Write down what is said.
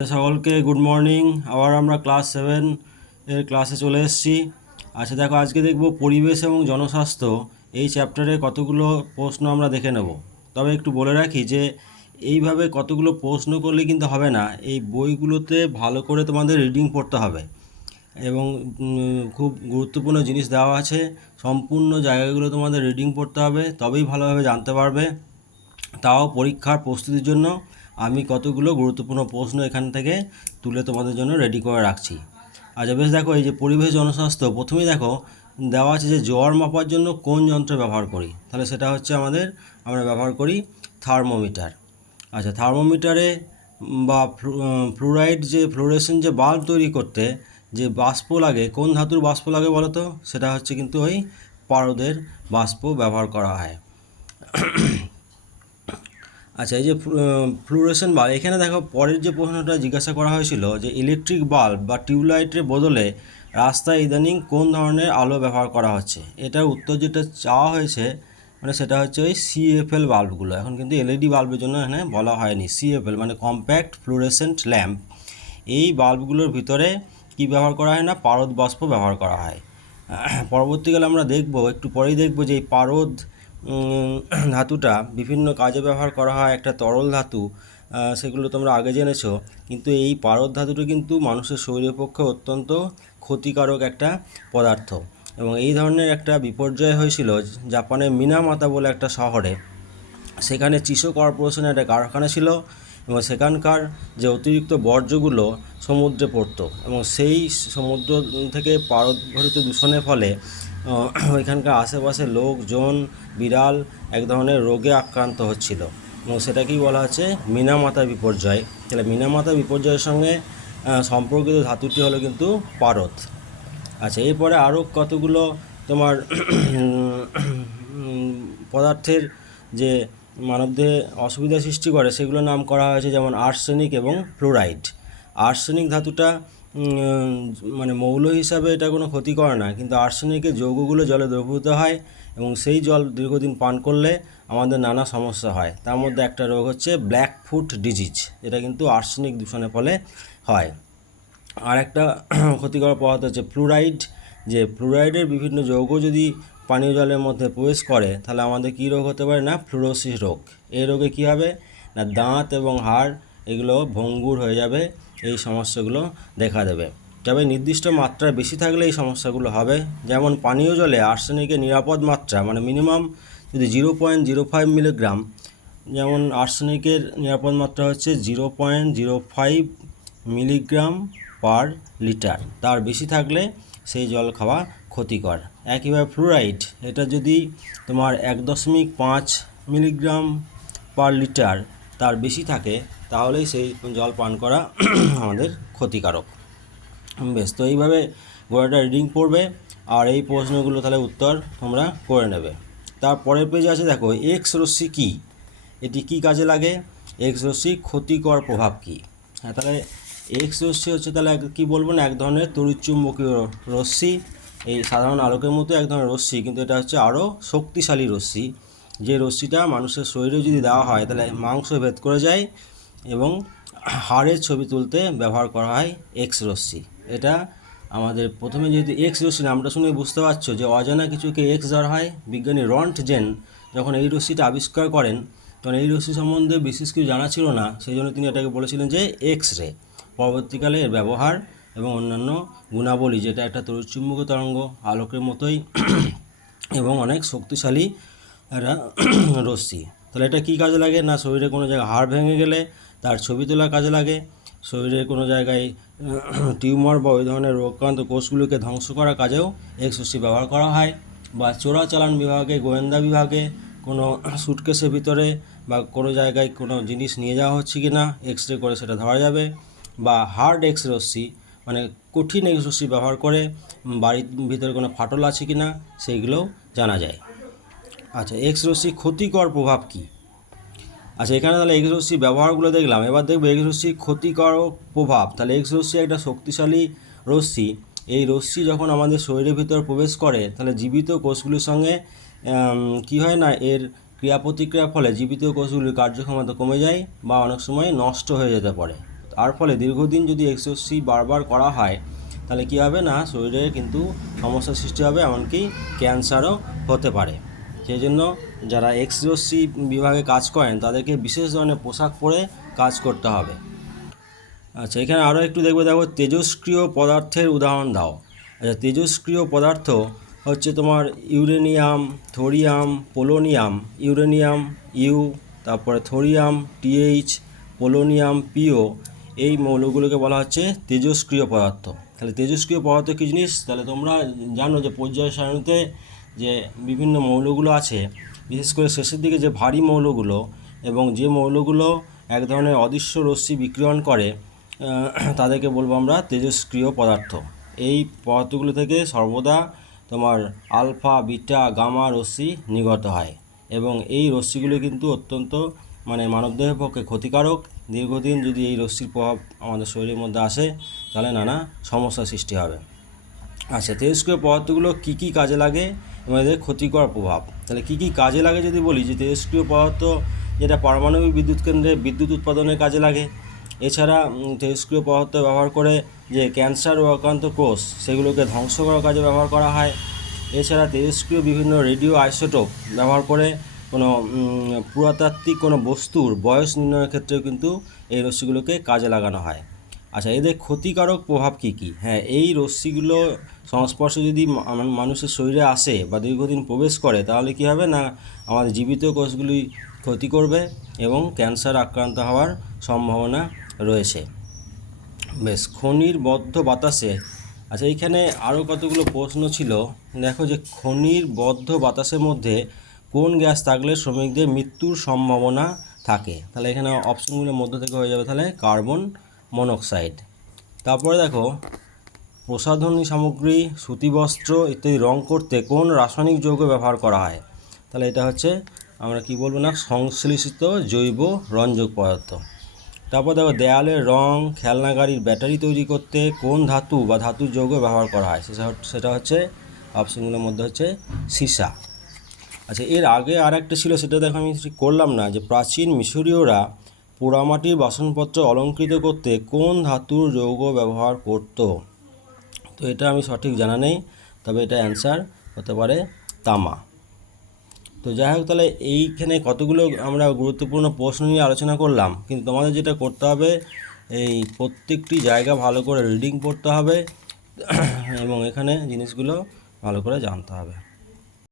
সকলকে good morning আবার আমরা ক্লাস সেভেন এর ক্লাসে চলে এসেছি। আচ্ছা দেখো, আজকে দেখব পরিবেশ এবং জনস্বাস্থ্য। এই চ্যাপ্টারে কতগুলো প্রশ্ন আমরা দেখে নেব। তবে একটু বলে রাখি যে, এইভাবে কতগুলো প্রশ্ন করলে কিন্তু হবে না। এই বইগুলোতে ভালো করে তোমাদের রিডিং পড়তে হবে। এবং খুব গুরুত্বপূর্ণ জিনিস দেওয়া আছে। সম্পূর্ণ জায়গাগুলো তোমাদের রিডিং পড়তে হবে। তবেই ভালোভাবে জানতে পারবে। তাও পরীক্ষার প্রস্তুতির জন্য। আমি কতগুলো গুরুত্বপূর্ণ প্রশ্ন এখান থেকে তুলে তোমাদের জন্য রেডি করে রাখছি। আচ্ছা বেশ দেখো, এই যে পরিবেশ জনস্বাস্থ্য, প্রথমেই দেখো, দেওয়া আছে যে জ্বর মাপার জন্য কোন যন্ত্র ব্যবহার করি? তাহলে সেটা হচ্ছে আমাদের, আমরা ব্যবহার করি থার্মোমিটার। আচ্ছা থার্মোমিটারে বা ফ্লুরাইড যে ফ্লোরেসেন্ট যে বাল্ব তৈরি করতে যে বাষ্প লাগে, কোন ধাতুর বাষ্প লাগে বলো তো? সেটা হচ্ছে কিন্তু ওই পারদের বাষ্প ব্যবহার করা হয়। আচ্ছা এই যে ফ্লুরেশন বাল্ব, এখানে দেখো পরের যে প্রশ্নটা জিজ্ঞাসা করা হয়েছিল যে ইলেকট্রিক বাল্ব বা টিউবলাইটের বদলে রাস্তায় ইদানিং কোন ধরনের আলো ব্যবহার করা হচ্ছে? এটার উত্তর যেটা চাওয়া হয়েছে মানে সেটা হচ্ছে ওই সিএফএল বাল্বগুলো এখন কিন্তু এলইডি বাল্বের জন্য এখানে বলা হয়নি। সিএফএল মানে কম্প্যাক্ট ফ্লুরেসেন্ট ল্যাম্প এই বাল্বগুলোর ভিতরে কি ব্যবহার করা হয় না? পারদ বাষ্প ব্যবহার করা হয়। পরবর্তীকালে আমরা দেখব, একটু পরেই দেখব যে এই পারদ ধাতুটা বিভিন্ন কাজে ব্যবহার করা হয়, একটা তরল ধাতু সেগুলো তোমরা আগে জেনেছো, কিন্তু এই পারদ ধাতুটা কিন্তু মানুষের শরীরের পক্ষে অত্যন্ত ক্ষতিকারক একটা পদার্থ। এবং এই ধরনের একটা বিপর্যয় হয়েছিল জাপানের মিনামাতা বলে একটা শহরে। সেখানে চিসো কর্পোরেশনের একটা কারখানা ছিল এবং সেখানকার যে অতিরিক্ত বর্জ্যগুলো সমুদ্রে পড়তো এবং সেই সমুদ্র থেকে পারদঘটিত দূষণের ফলে ওইখানকার আশেপাশে লোকজন, বিড়াল এক ধরনের রোগে আক্রান্ত হচ্ছিল। এবং সেটাকেই বলা হচ্ছে মিনামাতা বিপর্যয়। তাহলে মিনামাতা বিপর্যয়ের সঙ্গে সম্পর্কিত ধাতুটি হলো কিন্তু পারদ। আচ্ছা এরপরে আরও কতগুলো তোমার পদার্থের যে মানবদেহে অসুবিধা সৃষ্টি করে, সেগুলোর নাম করা হয়েছে যেমন আর্সেনিক এবং ফ্লোরাইড। আর্সেনিক ধাতুটা মানে মৌল হিসাবে এটা কোনো ক্ষতি করে না, কিন্তু আর্সেনিকের যৌগগুলো জলে দ্রবীভূত হয় এবং সেই জল দীর্ঘদিন পান করলে আমাদের নানা সমস্যা হয়। তার মধ্যে একটা রোগ হচ্ছে ব্ল্যাক ফুট ডিজিজ যেটা কিন্তু আর্সেনিক দূষণের ফলে হয়। আর একটা ক্ষতিকর পদার্থ হচ্ছে ফ্লুরাইড, যে ফ্লুরাইডের বিভিন্ন যৌগ যদি পানীয় জলের মধ্যে প্রবেশ করে, তাহলে আমাদের কী রোগ হতে পারে না? ফ্লুরোসিস রোগ। এই রোগে কী হবে? না দাঁত এবং হাড় এগুলো ভঙ্গুর হয়ে যাবে, এই সমস্যাগুলো দেখা দেবে। তবে নির্দিষ্ট মাত্রা বেশি থাকলে এই সমস্যাগুলো হবে। যেমন পানীয় জলে আর্সেনিকের নিরাপদ মাত্রা মানে মিনিমাম যদি zero point zero five milligram, যেমন আর্সেনিকের নিরাপদ মাত্রা হচ্ছে zero point zero five milligram per litre. তার বেশি থাকলে সেই জল খাওয়া ক্ষতিকর। একইভাবে ফ্লুরাইড, এটা যদি তোমার এক দশমিক পাঁচ মিলিগ্রাম পার লিটার তার বেশি থাকে তাহলেই সেই জল পান করা আমাদের ক্ষতিকারক। বেশ, তো এইভাবে গোড়াটা রিডিং পড়বে আর এই প্রশ্নগুলো তাহলে উত্তর তোমরা করে নেবে। তারপরের পেজে আছে, দেখো এক্স রশ্মি কী? এটি কী কাজে লাগে? এক্স রশ্মি ক্ষতিকর প্রভাব কী? হ্যাঁ তাহলে এক্স রশ্মি হচ্ছে তাহলে কী বলব না, এক ধরনের তড়িৎচুম্বকীয় রশ্মি। এই সাধারণ আলোকের মতো এক ধরনের রশ্মি, কিন্তু এটা হচ্ছে আরও শক্তিশালী রশ্মি। যে রশ্মিটা মানুষের শরীরে যদি দেওয়া হয়, তাহলে মাংস ভেদ করে যায় এবং হাড়ের ছবি তুলতে ব্যবহার করা হয় এক্স রশ্মি। এটা আমাদের প্রথমে যেহেতু এক্স রশ্মি, নামটা শুনে বুঝতে পারছ যে অজানা কিছুকে এক্স ধরা হয়। বিজ্ঞানী রন্ট জেন যখন এই রশ্মিটা আবিষ্কার করেন, তখন এই রশ্মি সম্বন্ধে বিশেষ কিছু জানা ছিল না। সেই জন্য তিনি এটাকে বলেছিলেন যে এক্স রে পরবর্তীকালে এর ব্যবহার এবং অন্যান্য গুণাবলী, যেটা একটা তড়িৎচুম্বকীয় তরঙ্গ আলোকের মতোই এবং অনেক শক্তিশালী একটা রশ্মি। তাহলে এটা কী কাজে লাগে? না শরীরে কোনো জায়গায় হাড় ভেঙে গেলে তার ছবি তোলার কাজে লাগে। শরীরের কোনো জায়গায় টিউমার বা ওই ধরনের রোগাক্রান্ত কোষগুলোকে ধ্বংস করার কাজেও এক্স রশ্মি ব্যবহার করা হয় বা চোরাচালান বিভাগে, গোয়েন্দা বিভাগে কোনো সুটকেসের ভিতরে বা কোনো জায়গায় কোনো জিনিস নিয়ে যাওয়া হচ্ছে কি না এক্স রে করে সেটা ধরা যাবে বা হার্ড এক্স রশ্মি মানে কঠিন এক্স রশ্মি ব্যবহার করে বাড়ির ভিতরে কোনো ফাটল আছে কি না, সেইগুলোও জানা যায়। আচ্ছা এক্স রশ্মি ক্ষতিকর প্রভাব কী? আচ্ছা এখানে তাহলে এক্স রশ্মি ব্যবহারগুলো দেখলাম। এবার দেখব এক্স রশ্মি ক্ষতিকারক প্রভাব। তাহলে এক্স রশ্মি একটা শক্তিশালী রশ্মি। এই রশ্মি যখন আমাদের শরীরের ভিতর প্রবেশ করে, তাহলে জীবিত কোষগুলির সঙ্গে কী হয় না, এর ক্রিয়া প্রতিক্রিয়ার ফলে জীবিত কোষগুলির কার্যক্ষমতা কমে যায় বা অনেক সময় নষ্ট হয়ে যেতে পারে। তার ফলে দীর্ঘদিন যদি এক্সওসি বারবার করা হয়, তাহলে কী হবে না, শরীরে কিন্তু সমস্যার সৃষ্টি হবে, এমনকি ক্যান্সারও হতে পারে। সেই জন্য যারা এক্সওসি বিভাগে কাজ করেন, তাদেরকে বিশেষ ধরনের পোশাক পরে কাজ করতে হবে। আচ্ছা এখানে আরও একটু দেখবে, দেখো, তেজস্ক্রিয় পদার্থের উদাহরণ দাও। আচ্ছা তেজস্ক্রিয় পদার্থ হচ্ছে তোমার uranium, thorium, polonium, uranium, U, তারপরে থোরিয়াম, টিএইচ, পোলোনিয়াম, পিও, এই মৌলগুলোকে বলা হচ্ছে তেজস্ক্রিয় পদার্থ। তাহলে তেজস্ক্রিয় পদার্থ কী জিনিস? তাহলে তোমরা জানো যে পর্যায় সারণীতে যে বিভিন্ন মৌলগুলো আছে, বিশেষ করে শেষের দিকে যে ভারী মৌলগুলো এবং যে মৌলগুলো এক ধরনের অদৃশ্য রশ্মি বিক্রিয়ণ করে তাদেরকে বলব আমরা তেজস্ক্রিয় পদার্থ। এই পদার্থগুলো থেকে সর্বদা তোমার আলফা, বিটা, গামা রশ্মি নিগত হয় এবং এই রশ্মিগুলো কিন্তু অত্যন্ত মানে মানবদেহের পক্ষে ক্ষতিকারক। দীর্ঘদিন যদি এই রশ্মির প্রভাব আমাদের শরীরের মধ্যে আসে, তাহলে নানা সমস্যার সৃষ্টি হবে। আচ্ছা তেজস্ক্রিয় পদার্থগুলো কী কী কাজে লাগে? এদের ক্ষতিকর প্রভাব। তাহলে কী কী কাজে লাগে যদি বলি? যে তেজস্ক্রিয় পদার্থ, যেটা পারমাণবিক বিদ্যুৎ কেন্দ্রে বিদ্যুৎ উৎপাদনের কাজে লাগে। এছাড়া তেজস্ক্রিয় পদার্থ ব্যবহার করে যে ক্যান্সার ও আক্রান্ত কোষ, সেগুলোকে ধ্বংস করার কাজে ব্যবহার করা হয়। এছাড়া তেজস্ক্রিয় বিভিন্ন রেডিও আইসোটোপ ব্যবহার করে কোনো পুরাতাত্ত্বিক কোনো বস্তুর বয়স নির্ণয়ের ক্ষেত্রেও কিন্তু এই রশ্মিগুলোকে কাজে লাগানো হয়। আচ্ছা এদের ক্ষতিকারক প্রভাব কী কী? হ্যাঁ এই রশ্মিগুলো সংস্পর্শে যদি মানুষের শরীরে আসে বা দীর্ঘদিন প্রবেশ করে, তাহলে কী হবে না আমাদের জীবিত কোষগুলি ক্ষতি করবে এবং ক্যান্সার আক্রান্ত হওয়ার সম্ভাবনা রয়েছে। বেশ, খনির বদ্ধ বাতাসে আচ্ছা এইখানে আরও কতগুলো প্রশ্ন ছিল। দেখো যে খনির বদ্ধ বাতাসের মধ্যে কোন গ্যাস থাকলে শ্রমিকদের মৃত্যুর সম্ভাবনা থাকে? তাহলে এখানে অপশনগুলোর মধ্য থেকে হয়ে যাবে তাহলে কার্বন মনোক্সাইড। তারপরে দেখো, প্রসাধনী সামগ্রী সুতিবস্ত্র ইত্যাদি রং করতে কোন রাসায়নিক যৌগ ব্যবহার করা হয়? তাহলে এটা হচ্ছে আমরা কি বলব না, সংশ্লেষিত জৈব রঞ্জক পদার্থ। তারপর দেখো, দেয়ালের রং খেলনা গাড়ির ব্যাটারি তৈরি করতে কোন ধাতু বা ধাতুর যৌগ ব্যবহার করা হয়? সেটা হচ্ছে- অপশনগুলোর মধ্যে হচ্ছে সীসা। আচ্ছা এর আগে আর একটা ছিল, সেটা দেখো আমি করলাম না, যে প্রাচীন মিশরীয়রা পোড়ামাটির বাসনপত্র অলঙ্কৃত করতে কোন ধাতুর যৌগ ব্যবহার করতো? তো এটা আমি সঠিক জানা নেই, তবে এটা অ্যান্সার হতে পারে তামা। তো যাই হোক, তাহলে এইখানে কতগুলো আমরা গুরুত্বপূর্ণ প্রশ্ন নিয়ে আলোচনা করলাম, কিন্তু তোমাদের যেটা করতে হবে, এই প্রত্যেকটি জায়গা ভালো করে রিডিং পড়তে হবে, এবং এখানে জিনিসগুলো ভালো করে জানতে হবে।